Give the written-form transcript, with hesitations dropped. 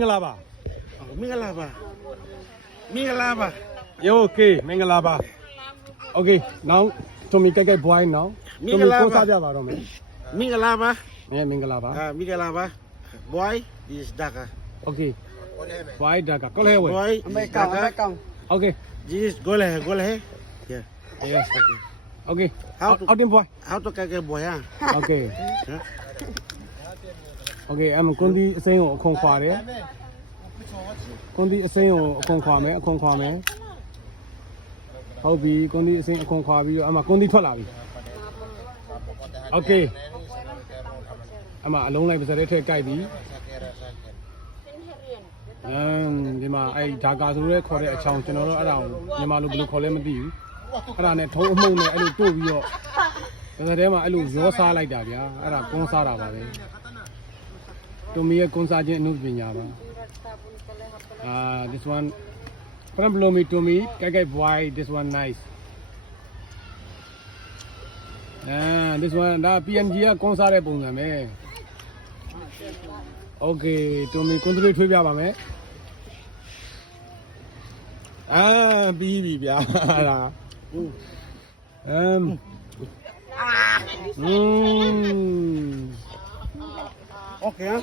Mingalaba. Mingalaba. Mingalaba. Yo, okay, Mingalaba. Okay, now to me keke boy now. To me ko sa ja ba ro me. Mingalaba. Yeah, Mingalaba. Mingalaba. Boy is Dhaka. Okay. Boy daga. Ko le we. Boy is Dhaka. Okay. This is Gole. Yeah. Yes. Okay. How to- Out in boy. How to kake boy ha? Okay. Huh? Okay, ကွန်ဒီအစိမ်းကိုအခွန်ခွာတယ်ကွန်ဒီအစိမ်းကိုအခွန်ခွာမယ်ဟုတ်ပြီကွန်ဒီအစိမ်းအခွန်ခွာပြီးတော့ကွန်ဒီထွက်လာပြီ Okay အလုံးလိုက်ပါစတဲ့ထည့်ကြိုက်ပြီဒီမှာဒါကာဆိုရဲခေါ်တဲ့အချောင်းကျွန်တော်တို့အဲ့ဒါကိုမြန်မာလိုဘယ်လိုခေါ်လဲမသိဘူးအဲ့ဒါနဲ့ထုံးအမှုန့်နဲ့အဲ့လိုတို့ပြီးတော့ဒါထဲမှာအဲ့လိုရောစားလိုက်တာဗျာအဲ့ဒါကွန်းစားတာပါပဲတူမီရဲ့ကွန်စာချင်းအမှုပညာပါthis one from Blomi to me keke boy this one nice this one ဒါ PNG ကကွန်စာတဲ့ပုံစံပဲ Okay တူမီကွန်ထရိုးထွေးပြပါမယ်ပြီးပြီဗျာအဲ့ဒါOkay ha?